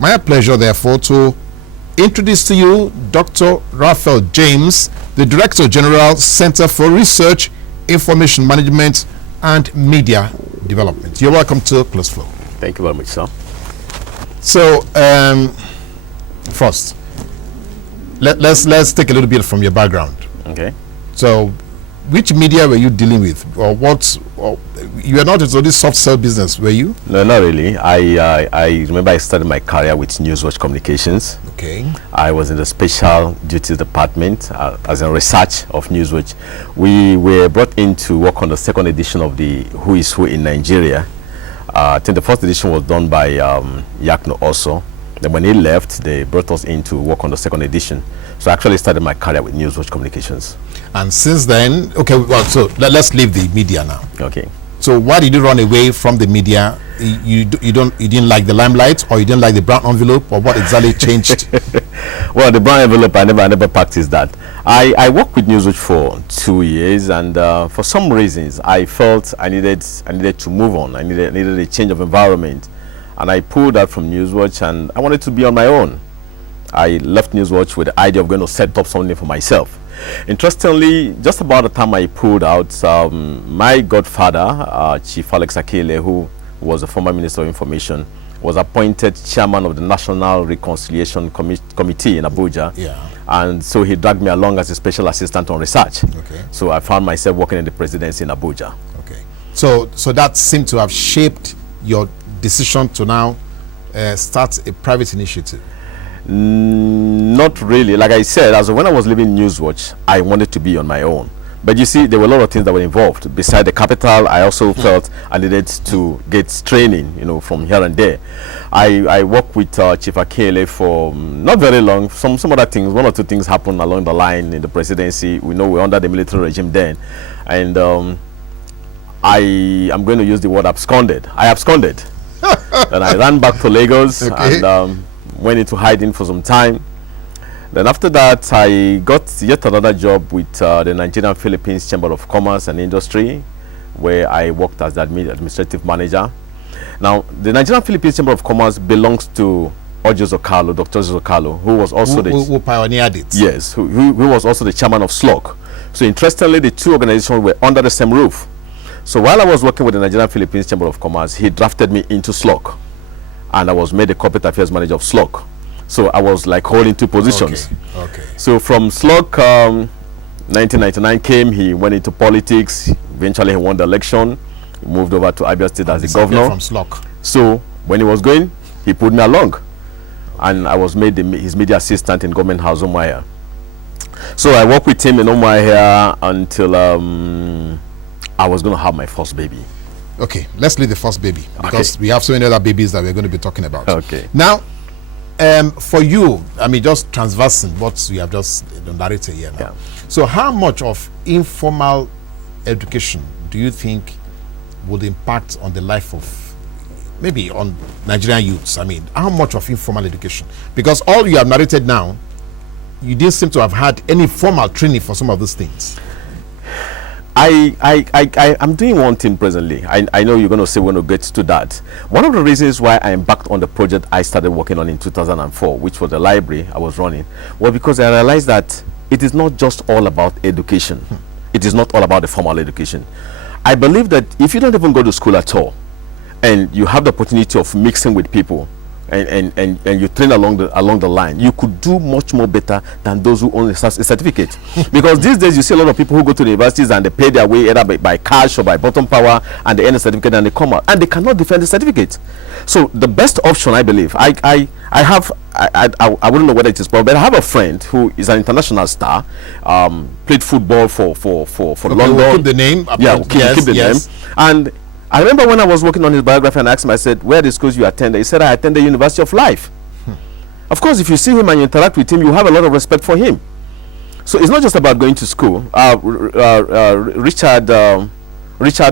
my pleasure, therefore, to introduce to you Dr. Raphael James, the Director General, Center for Research, Information Management, and Media Development. You're welcome to Close Flow. Thank you very much, sir. So, first, let's take a little bit from your background. Okay. So, which media were you dealing with, or what? Or you were not into this soft sell business, were you? No, not really. I remember I started my career with Newswatch Communications. Okay. I was in the special duties department as in research of Newswatch. We were brought in to work on the second edition of the Who is Who in Nigeria. I think the first edition was done by Yakno also. Then when he left, they brought us in to work on the second edition. So I actually started my career with Newswatch Communications. And since then, okay, well, so let's leave the media now. Okay. So why did you run away from the media? You didn't like the limelight, or you didn't like the brown envelope, or what exactly changed? Well, the brown envelope, I never practiced that. I worked with Newswatch for 2 years, and for some reasons, I felt I needed to move on. I needed a change of environment, and I pulled out from Newswatch, and I wanted to be on my own. I left Newswatch with the idea of going to set up something for myself. Interestingly, just about the time I pulled out, my godfather, Chief Alex Akele, who was the former Minister of Information, was appointed chairman of the National Reconciliation Committee in Abuja. Yeah. And so he dragged me along as a special assistant on research. Okay. So I found myself working in the presidency in Abuja. Okay. So that seemed to have shaped your decision to now start a private initiative. Not really. Like I said, as when I was leaving Newswatch, I wanted to be on my own. But you see, there were a lot of things that were involved. Beside the capital, I also felt I needed to get training, from here and there. I worked with Chief Akele for not very long. Some other things, one or two things happened along the line in the presidency. We know we're under the military regime then. And I am going to use the word absconded. I absconded. And I ran back to Lagos. Okay. And went into hiding for some time. Then after that, I got yet another job with the Nigerian Philippines Chamber of Commerce and Industry, where I worked as the administrative manager. Now, the Nigerian Philippines Chamber of Commerce belongs to Dr. Zokalo, who was also who pioneered it. Yes, who was also the chairman of SLOC. So interestingly, the two organizations were under the same roof. So while I was working with the Nigerian Philippines Chamber of Commerce, he drafted me into SLOC, and I was made the corporate affairs manager of SLOC. So I was like holding two positions. Okay. So from SLOC, 1999 came, he went into politics. Eventually he won the election. He moved over to Abia State as the governor. From SLOC. So when he was going, he put me along. And I was made his media assistant in Government House, Umuahia. So I worked with him in Umuahia until I was going to have my first baby. Okay, let's leave the first baby, because we have so many other babies that we're going to be talking about. Okay. Now, for you, I mean, just transversing what you have just narrated here now. Yeah. So how much of informal education do you think would impact on the life of, maybe on Nigerian youths? I mean, how much of informal education? Because all you have narrated now, you didn't seem to have had any formal training for some of these things. I'm doing one thing presently. I know you're going to say we're going to get to that. One of the reasons why I embarked on the project I started working on in 2004, which was the library I was running, was because I realized that it is not just all about education. It is not all about the formal education. I believe that if you don't even go to school at all, and you have the opportunity of mixing with people, and you train along the line, you could do much more better than those who own a certificate. Because these days you see a lot of people who go to the universities and they pay their way either by cash or by bottom power, and they earn a certificate and they come out and they cannot defend the certificate. So the best option, I believe, I wouldn't know whether it is possible, but I have a friend who is an international star, played football for London. We'll keep the name. Yeah, we'll keep the name. And I remember when I was working on his biography and I asked him, I said, where the schools you attended? He said, I attended University of Life. Of course, if you see him and you interact with him, you have a lot of respect for him. So it's not just about going to school. Richard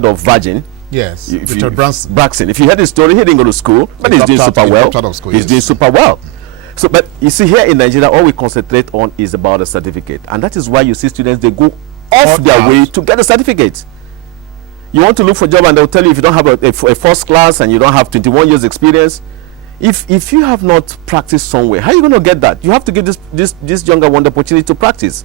of Virgin. Yes, Richard Branson. If you heard his story, he didn't go to school, but he's doing super well. He's doing super well. So, but you see, here in Nigeria, all we concentrate on is about a certificate. And that is why you see students, they go off their way to get a certificate. You want to look for a job and they'll tell you if you don't have a first class and you don't have 21 years experience, if you have not practiced somewhere, how are you going to get that? You have to give this younger one the opportunity to practice.